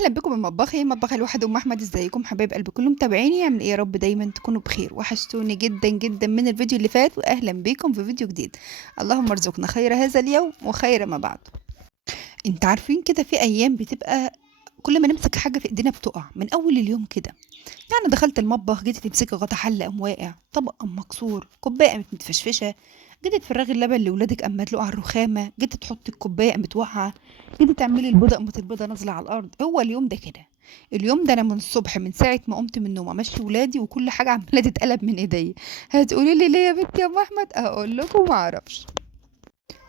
اهلا بكم من مطبخي مطبخ الواحد ام احمد. ازيكم حبايب قلبي كلهم متابعيني؟ عامل ايه؟ يا رب دايما تكونوا بخير. وحشتوني جدا جدا من الفيديو اللي فات، واهلا بكم في فيديو جديد. اللهم ارزقنا خير هذا اليوم وخير ما بعد. انت عارفين كده في ايام بتبقى كل ما نمسك حاجه في ايدينا بتقع من اول اليوم كده. يعني دخلت المطبخ، جيت تمسكي غطا حله قام واقع، طبق قام مكسور، كوبايه قامت متفشفشه، جيت تفرغي اللبن لاولادك قام مدلوق على الرخامه، جيت تحطي الكوبايه قامت واقعه، جيت تعملي البيضه قامت البيضه نازله على الارض. هو اليوم ده كده. اليوم ده انا من الصبح من ساعه ما قمت من النوم امشي ولادي وكل حاجه عماله تتقلب من ايديا. هتقولي لي ليه يا بنتي يا ام احمد؟ اقول لكم ما اعرفش.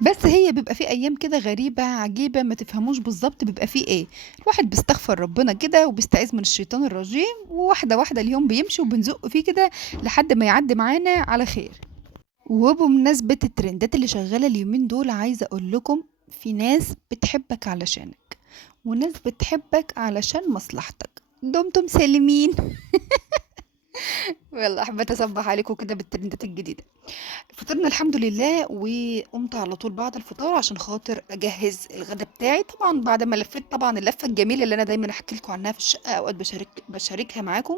بس هي بيبقى في ايام كده غريبة عجيبة ما تفهموش بالظبط بيبقى فيه ايه. الواحد بيستغفر ربنا كده وبيستعيذ من الشيطان الرجيم، وواحدة واحدة اليوم بيمشي وبنزق فيه كده لحد ما يعدي معانا على خير. وبمناسبة الترندات اللي شغالة اليومين دول عايزة اقول لكم، في ناس بتحبك علشانك، وناس بتحبك علشان مصلحتك. دمتم سالمين. والله حبيت اصبح عليكم كده بالترندات الجديدة. فطرنا الحمد لله، وقمت على طول بعد الفطار عشان خاطر اجهز الغدا بتاعي. طبعا بعد ما لفيت طبعا اللفه الجميله اللي انا دايما احكي لكم عنها في الشقه، اوقات بشاركها معاكم،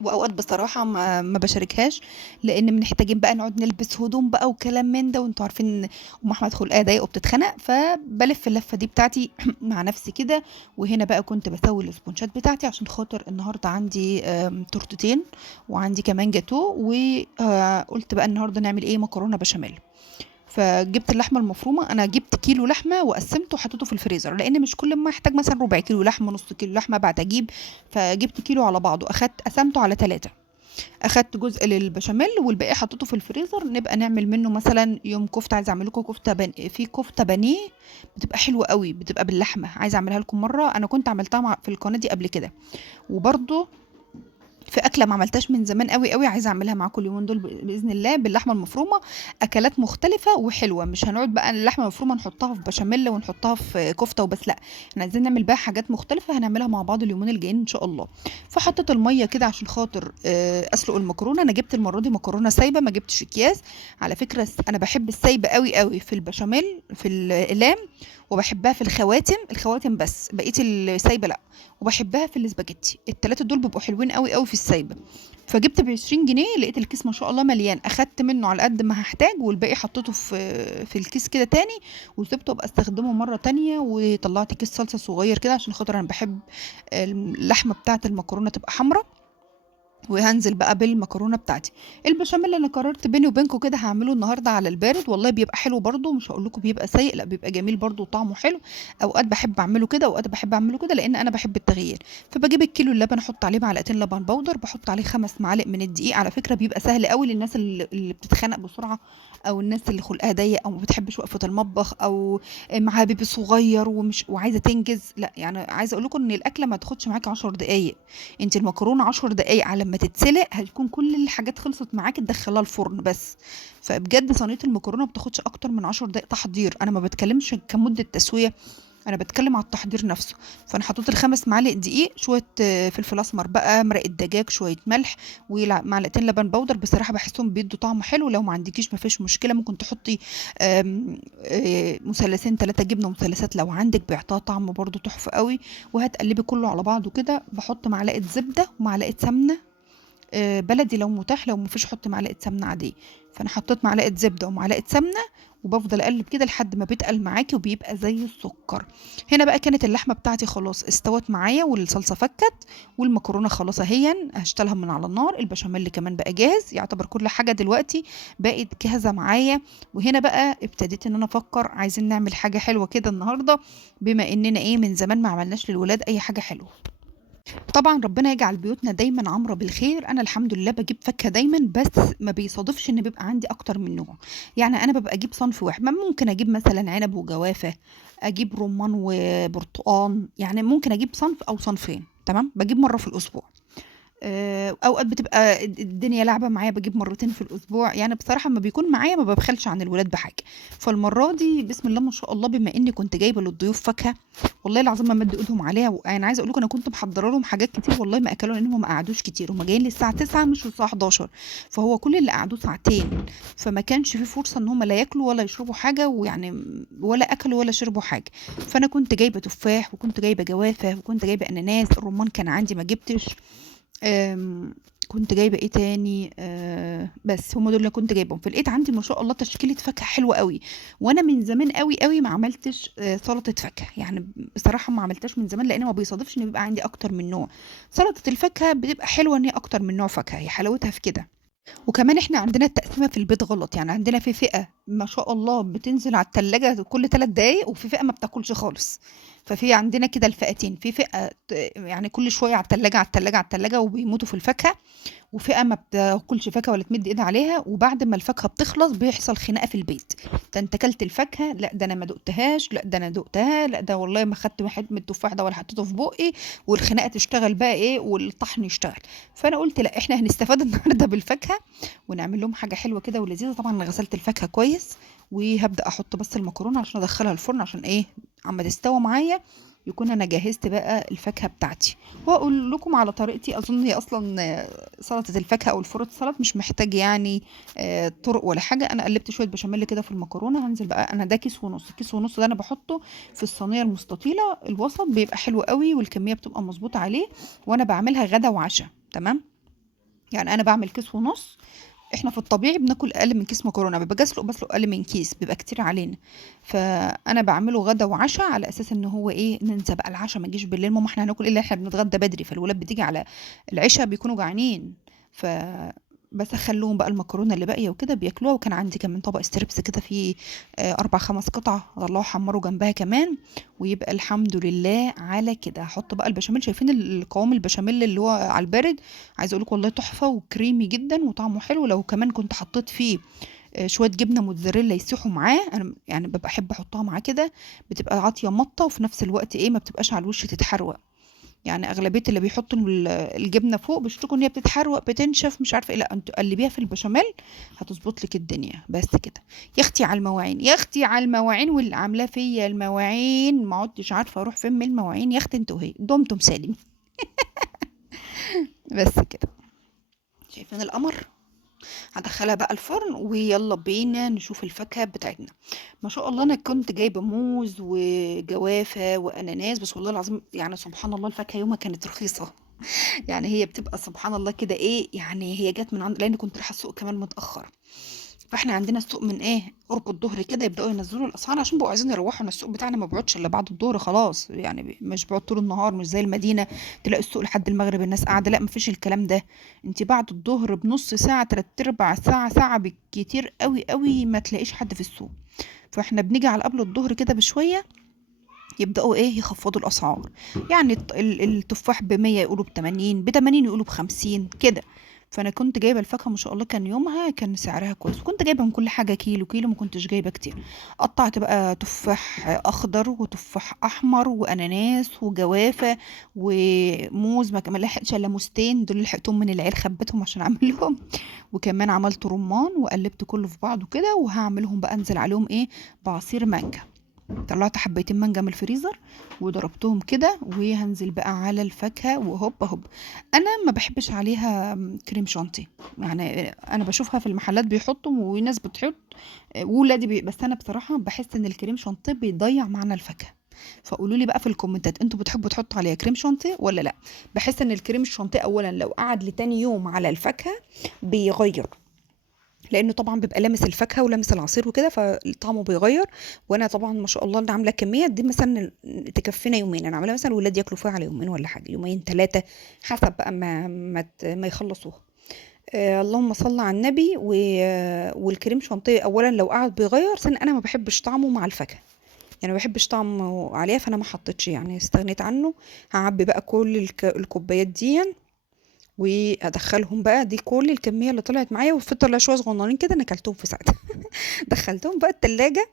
واوقات بصراحه ما بشاركهاش، لان محتاجين بقى نقعد نلبس هدوم بقى وكلام من ده، وانتوا عارفين ام احمد خلقها ضيق وبتتخنق، فبلف اللفه دي بتاعتي مع نفسي كده. وهنا بقى كنت بسوي الاسبونشات بتاعتي عشان خاطر النهارده عندي تورتتين، وعندي كمان جاتو، وقلت بقى النهارده نعمل ايه؟ مكرونه بشاميل. فجبت اللحمه المفرومه، انا جبت كيلو لحمه وقسمته وحطيته في الفريزر، لان مش كل ما احتاج مثلا ربع كيلو لحمه نص كيلو لحمه بعد اجيب. فجبت كيلو على بعضه، اخدت قسمته على 3. اخدت جزء للبشاميل والباقي حطيته في الفريزر، نبقى نعمل منه مثلا يوم كفته. عايزه اعمل لكم كفته في كفته بانيه بتبقى حلوه قوي، بتبقى باللحمه. عايزه اعملها لكم مره، انا كنت عملتها في القناه دي قبل كده. وبرده في أكلة ما عملتهاش من زمان أوي أوي، عايزة أعملها معاكم اليومين دول بإذن الله باللحمة المفرومة. أكلات مختلفة وحلوة، مش هنقعد بقى اللحمة المفرومة نحطها في بشاميل ونحطها في كفتة وبس، لأ، احنا عايزين نعمل بقى حاجات مختلفة هنعملها مع بعض اليومين الجايين إن شاء الله. فحطيت المية كده عشان خاطر أسلق المكرونة. أنا جبت المرة دي مكرونة سايبة، ما جبتش أكياس. على فكرة أنا بحب السايبة أوي أوي في البشاميل في الأقلام، وبحبها في الخواتم بس بقية السايبة لأ. وبحبها في الاسباجيتي، التلاتة دول بيبقوا حلوين قوي قوي في السايبة. فجبت ب20 جنيه، لقيت الكيس ما شاء الله مليان، اخدت منه على قد ما هحتاج والباقي حطيته في الكيس كده تاني، وسبته ابقى استخدمه مرة تانية. وطلعت كيس صلصة صغير كده عشان خاطر انا بحب اللحمة بتاعة المكرونة تبقى حمرا. وهنزل بقى بالمكرونه بتاعتي. البشاميل اللي انا قررت بيني وبينكم كده هعمله النهارده على البارد، والله بيبقى حلو برده، مش هقول لكم بيبقى سيء، لا بيبقى جميل برده وطعمه حلو. اوقات بحب اعمله كده، اوقات بحب اعمله كده، لان انا بحب التغيير. فبجيب الكيلو اللبن، احط عليه معلقتين لبن بودر، بحط عليه 5 معالق من الدقيق. على فكره بيبقى سهل قوي للناس اللي بتتخنق بسرعه، او الناس اللي خلقها ضيق، او ما بتحبش وقفه المطبخ، او معاها بيبي صغير ومش وعايزه تنجز. لا يعني عايزه اقول لكم ان الاكله ما تاخدش معاكي 10 دقائق. انت المكرونه 10 دقايق على ما تتسلق هتكون كل الحاجات خلصت معاكي، تدخلها الفرن بس. فبجد صينيه المكرونه ما بتاخدش اكتر من 10 دقايق تحضير، انا ما بتكلمش كمده تسويه، انا بتكلم على التحضير نفسه. فانا حطيت ال5 معالق دقيق، شويه فلفل اسمر بقى، مرقه دجاج، شويه ملح، ومعلقتين لبن بودر. بصراحه بحسهم بيدوا طعم حلو. لو ما عندكيش ما فيش مشكله، ممكن تحطي مثلثين 3 جبنه مثلثات لو عندك، بيعطيها طعم برده تحفه قوي. وهتقلبي كله على بعضه كده. بحط معلقه زبده ومعلقه سمنه بلدي لو متاح، لو مفيش حط معلقه سمنه عاديه. فانا حطيت معلقه زبده ومعلقه سمنه، وبفضل اقلب كده لحد ما بيتقل معاكي وبيبقى زي السكر. هنا بقى كانت اللحمه بتاعتي خلاص استوت معايا، والصلصه فكت، والمكرونه خلاص اهي هشتلها من على النار. البشاميل كمان بقى جاهز، يعتبر كل حاجه دلوقتي بقت جاهزه معايا. وهنا بقى ابتديت ان انا افكر عايزين نعمل حاجه حلوه كده النهارده، بما اننا ايه من زمان ما عملناش للولاد اي حاجه حلوه. طبعا ربنا يجعل بيوتنا دايما عامرة بالخير. انا الحمد لله بجيب فاكهة دايما، بس ما بيصادفش ان بيبقى عندي اكتر من نوع. يعني انا ببقى اجيب صنف واحد، ما ممكن اجيب مثلا عنب وجوافة، اجيب رمان وبرتقان، يعني ممكن اجيب صنف او صنفين، تمام، بجيب مرة في الاسبوع. أوقات بتبقى الدنيا لعبة معايا باجيب مرتين في الأسبوع، يعني بصراحة أمّا بيكون معايا ما بابخلش عن الولاد بحاجة. فالمرّة دي بسم الله ما شاء الله بما إني كنت جايبة للضيوف فاكهة، والله العظيم ما مدّوا إيدهم عليها، أنا عايزة أقول لكم أنا كنت محضّرة لهم حاجات كتير والله ما أكلوها لإنهم ما قعدوش كتير، هُم جايين لي الساعة 09:00 مشوا الساعة 11:00، فهو كل اللي قعدوه ساعتين، فما كانش في فرصة إن هُم لا ياكلوا ولا يشربوا حاجة، ويعني ولا أكلوا ولا شربوا حاجة. فأنا كنت جايبة تفاح وكنت جايبة جوافة وكنت جايبة أناناس، الرُمّان كان عندي ما جبتش. آمم، كنت جايبة إيه تاني، بس هُم دول اللي كنت جايباهم، فلقيت عندي ما شاء الله تشكيلة فاكهة حلوة أوي، وأنا من زمان أوي، أوي ما عملتش سلطة فاكهة، يعني بصراحة ما عملتهاش من زمان لإن ما بيصادفش إن بيبقى عندي أكتر من نوع. سلطة الفاكهة بتبقى حلوة إن هي أكتر من نوع فاكهة، هي حلاوتها في كده. وكمان إحنا عندنا التقسيمة في البيت غلط، يعني عندنا في فئة ما شاء الله بتنزل على التلاجة كل 3 دقايق، وفي فئة ما بتاكلش خالص. ففي عندنا كده الفئتين، في فئة يعني كل شوية على التلاجة، على التلاجة، على التلاجة وبيموتوا في الفاكهة، وفئة ما بتاكلش فاكهة ولا تمد ايدها عليها، وبعد ما الفاكهة بتخلص بيحصل خناقة في البيت. ده انت كلت الفاكهة، لا ده انا ما دقتهاش، لا ده انا دقتها، لا ده والله ما خدت واحد من التفاح ده ولا حطيته في بقي. والخناقة تشتغل بقى ايه والطحن يشتغل. فانا قلت لا احنا هنستفاد النهارده بالفاكهة ونعمل لهم حاجة حلوة كده ولذيذة. طبعا انا غسلت الفاكهة كويس، وهبدأ احط بس المكرونة عشان ادخلها الفرن، عشان ايه عما تستوى معايا يكون انا جهزت بقى الفاكهة بتاعتي. واقول لكم على طريقتي، اظن هي اصلا سلطة الفاكهة أو الفروت سلطة مش محتاج يعني طرق ولا حاجة. أنا قلبت شوية بشاميل كده في المكرونة، هنزل بقى أنا ده كيس ونص، كيس ونص ده أنا بحطه في الصينية المستطيلة الوسط، بيبقى حلو قوي والكمية بتبقى مظبوطة عليه. وأنا بعملها غدا وعشاء تمام، يعني أنا بعمل كيس ونص. احنا في الطبيعي بناكل اقل من كيس مكرونه، ببقى بسلق اقل من كيس بيبقى كتير علينا. فانا بعمله غدا وعشاء على اساس ان هو ايه ننسى بقى العشاء، ما نجيش بالليل ماما احنا هناكل ايه، اللي احنا بنتغدى بدري، فالولاد بتيجي على العشاء بيكونوا جعانين. ف بسخن لهم بقى المكرونه اللي باقيه وكده بياكلوها. وكان عندي كمان طبق ستريبس كده فيه 4 5 قطع، الله حمروا جنبها كمان. ويبقى الحمد لله على كده. هحط بقى البشاميل، شايفين القوام البشاميل اللي هو على البارد، عايزه اقول لكم والله تحفه وكريمي جدا وطعمه حلو. لو كمان كنت حطيت فيه شويه جبنه موتزاريلا يسيحوا معاه، انا يعني ببقى احب احطها معاه كده، بتبقى عاطيه مطه وفي نفس الوقت ايه ما بتبقاش على الوش تتحروق. يعني اغلبيه اللي بيحطوا الجبنه فوق بيشتكوا ان هي بتتحروق بتنشف مش عارفه ايه، لا انتوا قلبيها في البشاميل هتظبط لك الدنيا بس كده. يا اختي على المواعين، يا اختي على المواعين، واللي عاملاه فيا المواعين ما عدتش عارفه اروح فين من المواعين. يا اختي انتوا هي دمتم سالمين. بس كده، شايفين القمر. هدخلها بقى الفرن ويلا بينا نشوف الفاكهة بتاعتنا. ما شاء الله انا كنت جايبة موز وجوافة واناناس، بس والله العظيم يعني سبحان الله الفاكهة يومها كانت رخيصة. يعني هي بتبقى سبحان الله كده ايه، يعني هي جت من عند، لان كنت رايحة السوق كمان متأخر. فاحنا عندنا السوق من ايه قرب الظهر كده يبداوا ينزلوا الاسعار، عشان بقوا عايزين يروحوا. السوق بتاعنا ما بيقعدش الا بعد الظهر خلاص، يعني مش بيقعد طول النهار مش زي المدينه تلاقي السوق لحد المغرب الناس قاعده، لا مفيش الكلام ده. انت بعد الظهر بنص ساعه 3/4 ساعه، ساعه بالكتير قوي قوي ما تلاقيش حد في السوق. فاحنا بنيجي على قبل الظهر كده بشويه يبداوا ايه يخفضوا الاسعار. يعني التفاح ب100 يقولوا ب80، ب80 يقولوا ب50 كده. فانا كنت جايبه الفاكهه ما شاء الله كان يومها كان سعرها كويس، وكنت جايبه من كل حاجه كيلو كيلو، ما كنتش جايبه كتير. قطعت بقى تفاح اخضر وتفاح احمر واناناس وجوافه وموز، ما لحقتش الا موزتين دول اللي لحقتهم من العيال خبيتهم عشان اعملهم. وكمان عملت رمان وقلبت كله في بعضه كده، وهعملهم بقى انزل عليهم ايه بعصير مانجا. طلعت حبيتين مانجا من الفريزر وضربتهم كده، وهنزل بقى على الفاكهة وهوب هوب. انا ما بحبش عليها كريم شانتي، يعني انا بشوفها في المحلات بيحطوا وناس بتحط وولادي بس انا بصراحة بحس ان الكريم شانتي بيضيع معنى الفاكهة. فقولوا لي بقى في الكومنتات انتوا بتحبوا تحطوا عليها كريم شانتي ولا لا. بحس ان الكريم الشانتي اولا لو قعد لتاني يوم على الفاكهة بيغير، لانه طبعا بيبقى لامس الفاكهه ولامس العصير وكده فطعمه بيغير. وانا طبعا ما شاء الله اللي عامله كميه دي مثلا تكفينا يومين، انا عاملاها مثلا الولاد ياكلوا فيها على يومين ولا حاجه، يومين 3 حسب بقى ما يخلصوها. اللهم صل على النبي والكريم شانتيه اولا لو قعد بيغير سن، انا ما بحبش طعمه مع الفاكهه، يعني ما بحبش طعمه عليها، فانا ما حطيتش يعني استغنيت عنه. هعبي بقى كل الكوبايات دي وادخلهم بقى، دي كل الكميه اللي طلعت معايا، وفي طلع شويه صغننين كده انا اكلتهم في ساعتها. دخلتهم بقى التلاجة.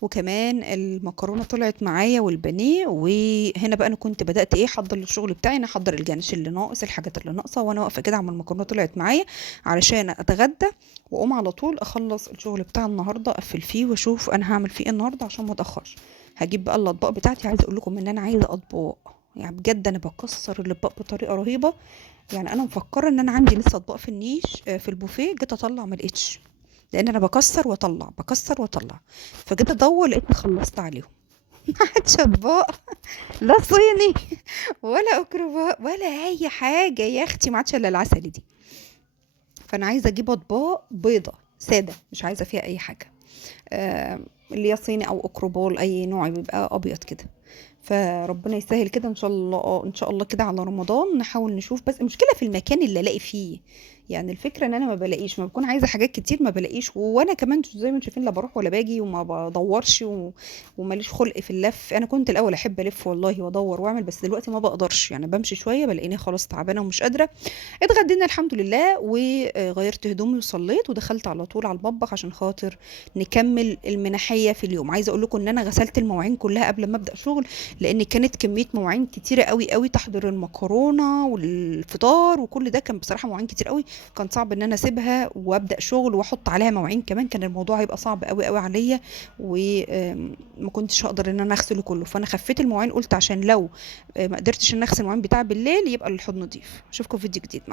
وكمان المكرونه طلعت معايا والبانيه. وهنا بقى انا كنت بدات ايه احضر للشغل بتاعي، انا احضر الجانش اللي ناقص، الحاجات اللي ناقصه، وانا واقفه كده عم المكرونه طلعت معايا علشان اتغدى واقوم على طول اخلص الشغل بتاع النهارده، اقفل فيه واشوف انا هعمل فيه ايه النهارده عشان ما اتاخرش. هجيب بقى الاطباق بتاعتي، عايزه اقول لكم ان انا عايزه اطباق، يعني بجد انا بكسر الاطباق بطريقه رهيبه. يعني انا مفكره ان انا عندي لسه اطباق في النيش في البوفيه، جيت اطلع ما لقيتش، لان انا بكسر واطلع بكسر واطلع. فجيت ادور لقيتني خلصت عليهم. ما عادش اطباق، لا صيني ولا اكروبا ولا اي حاجه يا اختي، ما عادش الا العسل دي. فانا عايزه اجيب اطباق بيضه ساده، مش عايزه فيها اي حاجه. آه، اللي هي صيني او اكروبول اي نوع بيبقى ابيض كده. فربنا يسهل كده ان شاء الله، ان شاء الله كده على رمضان نحاول نشوف. بس المشكله في المكان اللي الاقي فيه، يعني الفكره ان انا ما بلاقيش، ما بكون عايزه حاجات كتير ما بلاقيش، وانا كمان زي ما انتم شايفين لا بروح ولا باجي وما بدورش وماليش خلق في اللف. انا كنت الاول احب الف والله وادور واعمل، بس دلوقتي ما بقدرش، يعني بمشي شويه بلاقيني خلاص تعبانه ومش قادره. اتغدينا الحمد لله وغيرت هدومي وصليت ودخلت على طول على المطبخ عشان خاطر نكمل المناحية في اليوم. عايزة اقول لكم ان انا غسلت المواعين كلها قبل ما ابدا شغل، لان كانت كمية مواعين كتيرة قوي قوي، تحضير المكرونة والفطار وكل ده كان بصراحة مواعين كتير قوي. كان صعب ان انا اسيبها وابدا شغل واحط عليها مواعين كمان، كان الموضوع هيبقى صعب قوي قوي عليا، وما كنتش هقدر ان انا اغسله كله. فانا خفيت المواعين، قلت عشان لو ما قدرتش ان اغسل المواعين بتاع بالليل يبقى الحوض نضيف. اشوفكم في فيديو جديد. مع